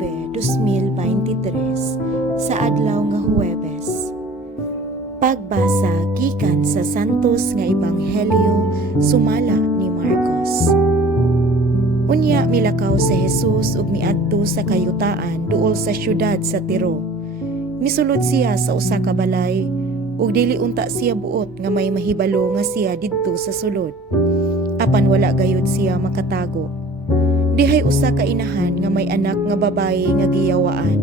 9, 2023 sa adlaw nga Huwebes. Pagbasa gikan sa Santos nga Ebanghelyo sumala ni Marcos. Unya milakaw si Jesus ug miadto sa kayutaan duol sa syudad sa Tiro. Misulod siya sa usa ka balay ug dili unta siya buot nga may mahibalo nga siya didto sa sulod. Apan wala gayud siya makatago. Dihay usa ka inahan nga may anak nga babaye nga giyawaan.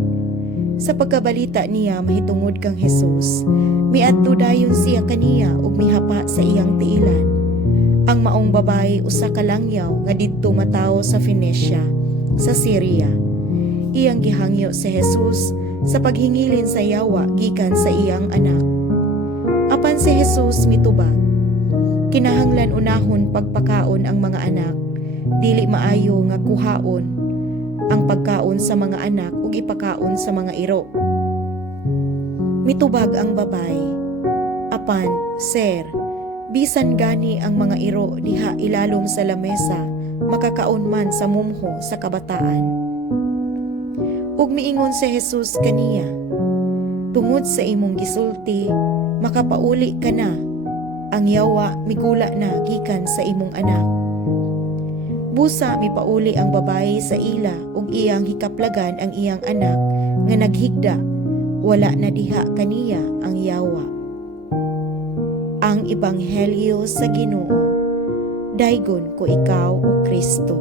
Sa pagkabalita niya mahitungod kang Jesus, miadto dayon siya kaniya ug mihapa sa iyang tiilan. Ang maong babaye usa ka langyaw nga didto matawo sa Phoenicia, sa Syria. Iyang gihangyo si Jesus sa paghingilin sa yawa gikan sa iyang anak. Apan si Jesus mitubag. Kinahanglan unahon pagpakaon ang mga anak, dili maayo nga kuhaon ang pagkaon sa mga anak ug ipakaon sa mga iro. Mitubag ang babay. Apan, Sir, bisan gani ang mga iro diha ilalom sa lamesa, makakaon man sa mumho sa kabataan. Ug miingon si Jesus kaniya, tungod sa imong gisulti, makapauli ka na. Ang yawa migula na gikan sa imong anak. Busa mipauli ang babaye sa ila ug iyang hikaplagan ang iyang anak nga naghigda, wala na diha kaniya ang yawa. Ang Ebanghelyo sa Ginoo. Daygon ko ikaw, O Kristo.